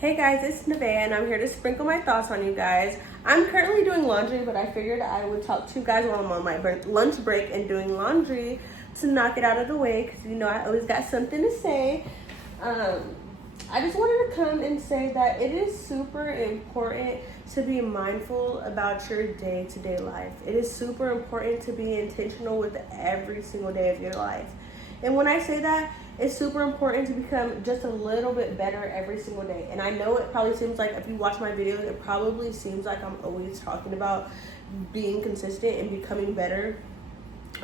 Hey guys, it's Nevaeh and I'm here to sprinkle my thoughts on you guys. I'm currently doing laundry, but I figured I would talk to you guys while I'm on my lunch break and doing laundry to knock it out of the way because you know I always got something to say. I just wanted to come and say that it is super important to be mindful about your day-to-day life. It is super important to be intentional with every single day of your life. And when I say that, it's super important to become just a little bit better every single day. And I know it probably seems like, if you watch my videos, it probably seems like I'm always talking about being consistent and becoming better.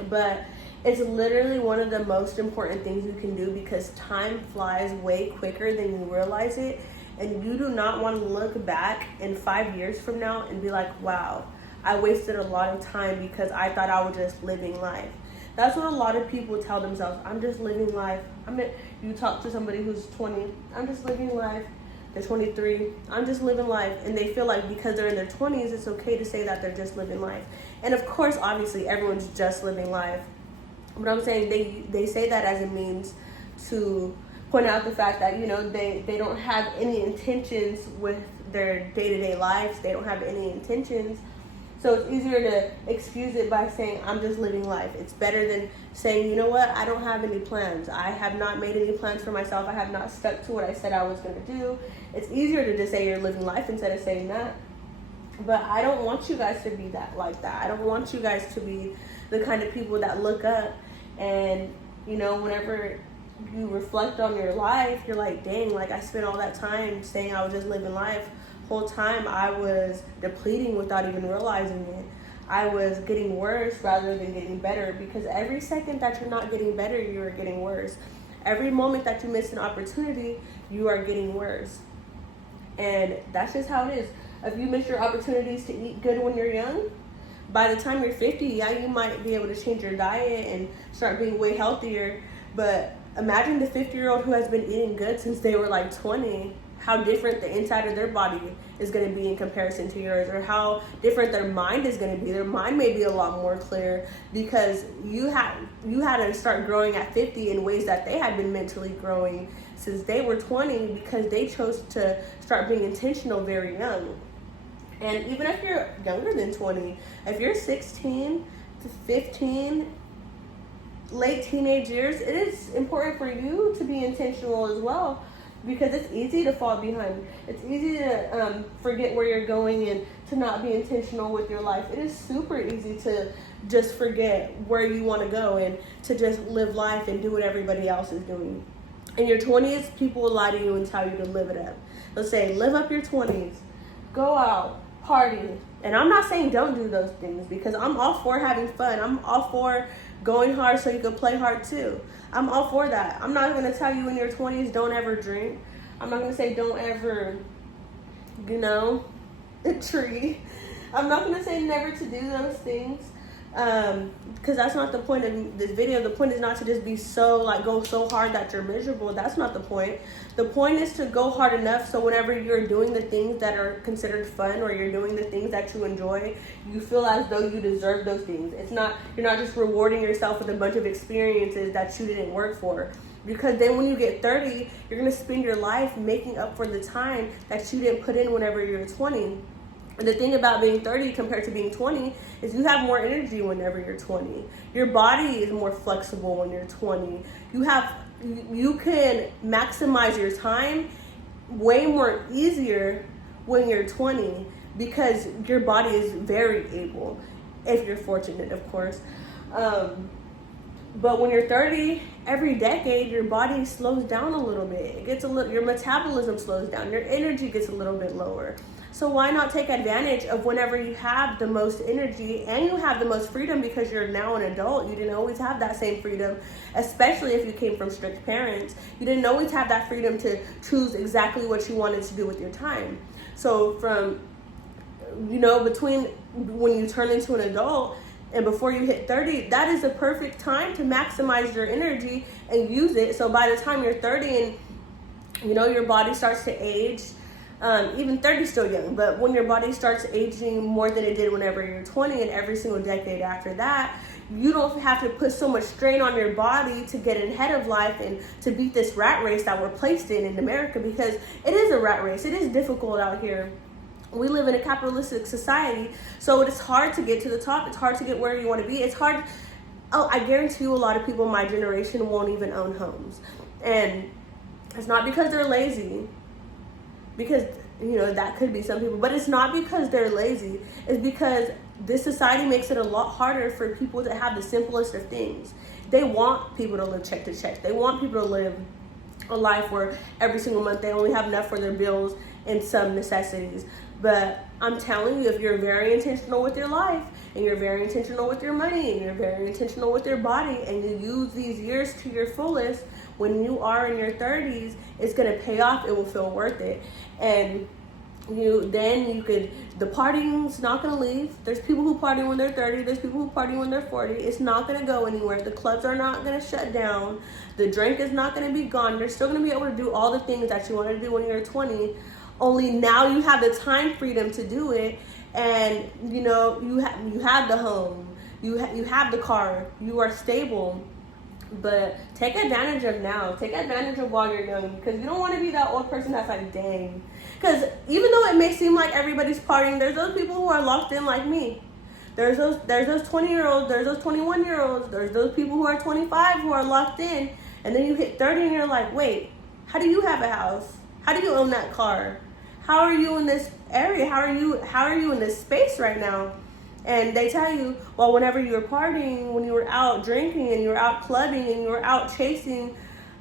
But it's literally one of the most important things you can do because time flies way quicker than you realize it. And you do not want to look back in 5 years from now and be like, wow, I wasted a lot of time because I thought I was just living life. That's what a lot of people tell themselves. I'm just living life. You talk to somebody who's 20, I'm just living life. They're 23, I'm just living life. And they feel like because they're in their 20s, it's okay to say that they're just living life. And of course, obviously, everyone's just living life. But I'm saying they say that as a means to point out the fact that, you know, they don't have any intentions with their day-to-day lives. They don't have any intentions. So it's easier to excuse it by saying, I'm just living life. It's better than saying, you know what, I don't have any plans. I have not made any plans for myself. I have not stuck to what I said I was going to do. It's easier to just say you're living life instead of saying that. But I don't want you guys to be like that. I don't want you guys to be the kind of people that look up and, you know, whenever you reflect on your life, you're like, dang, like I spent all that time saying I was just living life. Whole time I was depleting without even realizing it. I was getting worse rather than getting better because every second that you're not getting better, you are getting worse. Every moment that you miss an opportunity, you are getting worse. And that's just how it is. If you miss your opportunities to eat good when you're young, by the time you're 50, yeah, you might be able to change your diet and start being way healthier. But imagine the 50-year-old who has been eating good since they were like 20. How different the inside of their body is going to be in comparison to yours, or how different their mind is going to be. Their mind may be a lot more clear because you had to start growing at 50 in ways that they had been mentally growing since they were 20 because they chose to start being intentional very young. And even if you're younger than 20, if you're 16 to 15, late teenage years, it is important for you to be intentional as well. Because it's easy to fall behind. It's easy to forget where you're going and to not be intentional with your life. It is super easy to just forget where you want to go and to just live life and do what everybody else is doing. In your 20s, people will lie to you and tell you to live it up. They'll say, live up your 20s. Go out, party. And I'm not saying don't do those things because I'm all for having fun. I'm all for going hard so you can play hard too. I'm all for that. I'm not going to tell you in your 20s don't ever drink. I'm not going to say don't ever, you know, tree. I'm not going to say never to do those things because that's not the point of this video. The point is not to just be go so hard that you're miserable. That's not the point. The point is to go hard enough so whenever you're doing the things that are considered fun or you're doing the things that you enjoy, you feel as though you deserve those things. You're not just rewarding yourself with a bunch of experiences that you didn't work for. Because then when you get 30, you're going to spend your life making up for the time that you didn't put in whenever you were 20. And the thing about being 30 compared to being 20 is you have more energy whenever you're 20. Your body is more flexible when you're 20. You can maximize your time way more easier when you're 20 because your body is very able, if you're fortunate, of course. But when you're 30, every decade, your body slows down a little bit. Your metabolism slows down. Your energy gets a little bit lower. So why not take advantage of whenever you have the most energy and you have the most freedom because you're now an adult. You didn't always have that same freedom, especially if you came from strict parents. You didn't always have that freedom to choose exactly what you wanted to do with your time. So from, you know, between when you turn into an adult and before you hit 30, that is the perfect time to maximize your energy and use it. So by the time you're 30 and, you know, your body starts to age, Even 30 is still young, but when your body starts aging more than it did whenever you're 20, and every single decade after that, you don't have to put so much strain on your body to get ahead of life and to beat this rat race that we're placed in America, because it is a rat race. It is difficult out here. We live in a capitalistic society, so it's hard to get to the top. It's hard to get where you want to be. It's hard. Oh, I guarantee you a lot of people in my generation won't even own homes. And it's not because they're lazy, because, you know, that could be some people, but it's not because they're lazy. It's because this society makes it a lot harder for people to have the simplest of things. They want people to live check to check. They want people to live a life where every single month they only have enough for their bills and some necessities. But I'm telling you, if you're very intentional with your life, and you're very intentional with your money, and you're very intentional with your body, and you use these years to your fullest, when you are in your 30s, it's going to pay off. It will feel worth it. And the partying's not going to leave. There's people who party when they're 30. There's people who party when they're 40. It's not going to go anywhere. The clubs are not going to shut down. The drink is not going to be gone. You're still going to be able to do all the things that you want to do when you're 20. Only now you have the time freedom to do it. And, you know, you have the home. You have the car. You are stable. But take advantage of now. Take advantage of while you're young, because you don't want to be that old person that's like, dang. Because even though it may seem like everybody's partying, there's those people who are locked in like me. There's those 20-year-olds, there's those 21-year-olds, there's those people who are 25 who are locked in. And then you hit 30 and you're like, wait, how do you have a house? How do you own that car? How are you in this area? How are you in this space right now? And they tell you, well, whenever you were partying, when you were out drinking and you were out clubbing and you were out chasing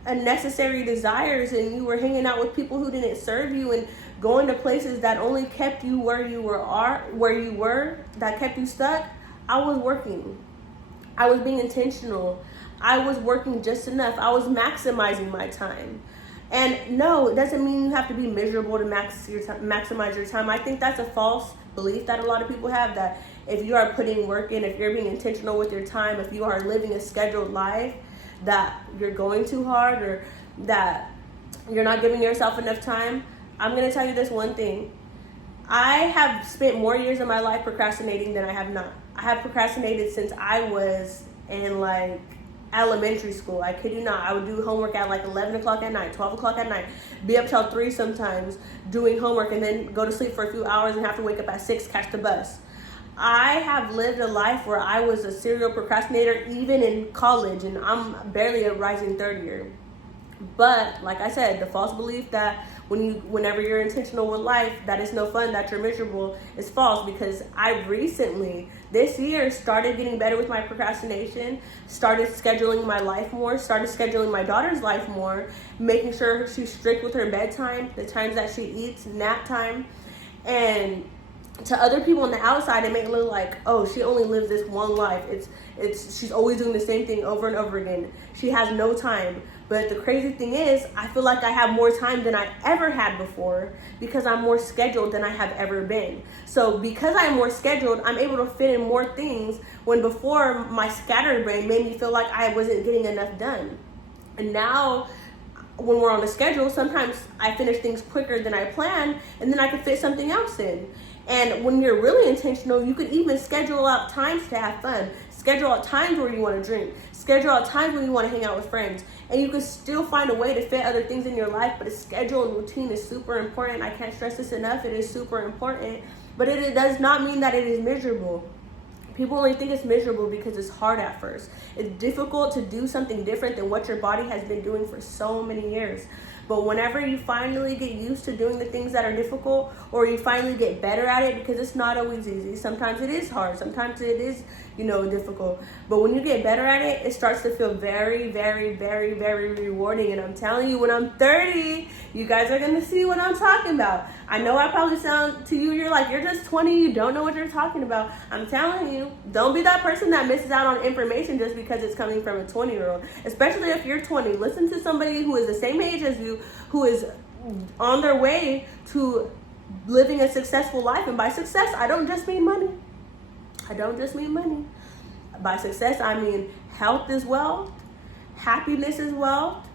unnecessary desires and you were hanging out with people who didn't serve you and going to places that only kept you where you were, that kept you stuck, I was working. I was being intentional. I was working just enough. I was maximizing my time. And no, it doesn't mean you have to be miserable to maximize your time. I think that's a false belief that a lot of people have, that if you are putting work in, if you're being intentional with your time, if you are living a scheduled life, that you're going too hard or that you're not giving yourself enough time. I'm going to tell you this one thing. I have spent more years of my life procrastinating than I have not. I have procrastinated since I was in like elementary school. I kid you not. I would do homework at like 11 o'clock at night, 12 o'clock at night, be up till 3 sometimes doing homework, and then go to sleep for a few hours and have to wake up at 6, catch the bus. I have lived a life where I was a serial procrastinator even in college, and I'm barely a rising third year. But like I said, the false belief that whenever you're intentional with life, that it's no fun, that you're miserable, is false, because I recently, this year, started getting better with my procrastination, started scheduling my life more, started scheduling my daughter's life more, making sure she's strict with her bedtime, the times that she eats, nap time. And to other people on the outside, it may look like, oh, she only lives this one life. She's always doing the same thing over and over again. She has no time. But the crazy thing is, I feel like I have more time than I ever had before, because I'm more scheduled than I have ever been. So because I'm more scheduled, I'm able to fit in more things, when before my scattered brain made me feel like I wasn't getting enough done. And now, when we're on a schedule, sometimes I finish things quicker than I planned, and then I can fit something else in. And when you're really intentional, you could even schedule out times to have fun. Schedule out times where you want to drink. Schedule out times when you want to hang out with friends. And you can still find a way to fit other things in your life, but a schedule and routine is super important. I can't stress this enough. It is super important. But it does not mean that it is miserable. People only think it's miserable because it's hard at first. It's difficult to do something different than what your body has been doing for so many years. But whenever you finally get used to doing the things that are difficult, or you finally get better at it, because it's not always easy. Sometimes it is hard. Sometimes it is, difficult. But when you get better at it, it starts to feel very, very, very, very rewarding. And I'm telling you, when I'm 30, you guys are going to see what I'm talking about. I know I probably sound to you, you're like, you're just 20, you don't know what you're talking about. I'm telling you, don't be that person that misses out on information just because it's coming from a 20-year-old. Especially if you're 20. Listen to somebody who is the same age as you, who is on their way to living a successful life. And by success, I don't just mean money. By success, I mean health is wealth, happiness is wealth,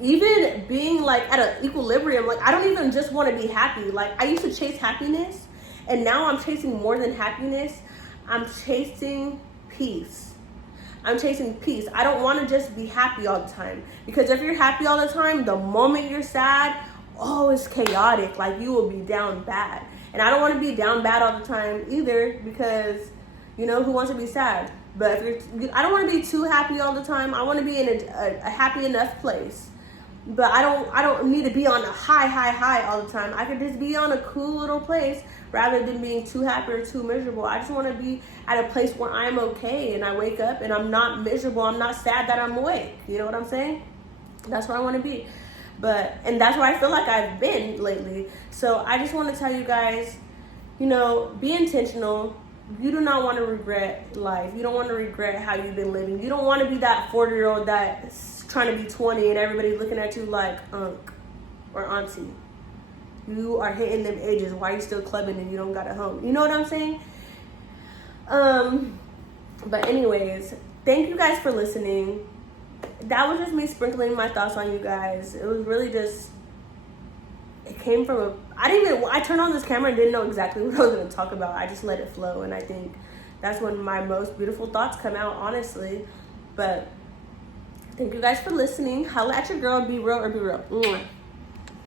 even being like at an equilibrium, like I don't even just want to be happy. Like I used to chase happiness, and now I'm chasing more than happiness. I'm chasing peace. I'm chasing peace. I don't want to just be happy all the time, because if you're happy all the time, the moment you're sad, oh, it's chaotic. Like you will be down bad. And I don't want to be down bad all the time either, because you know, who wants to be sad? But if I don't want to be too happy all the time. I want to be in a happy enough place. But I don't need to be on a high all the time. I could just be on a cool little place rather than being too happy or too miserable. I just want to be at a place where I'm okay and I wake up and I'm not miserable. I'm not sad that I'm awake. You know what I'm saying? That's where I want to be. And that's where I feel like I've been lately. So I just want to tell you guys, you know, be intentional. You do not want to regret life. You don't want to regret how you've been living. You don't want to be that 40-year-old that's trying to be 20 and everybody's looking at you like unc or auntie. You are hitting them ages. Why are you still clubbing and you don't got a home? You know what I'm saying? But anyways, thank you guys for listening. That was just me sprinkling my thoughts on you guys. It was really just, it came from I turned on this camera and didn't know exactly what I was going to talk about. I just let it flow, and I think that's when my most beautiful thoughts come out, honestly. But thank you guys for listening. Holla at your girl. Be real or be real. Mwah.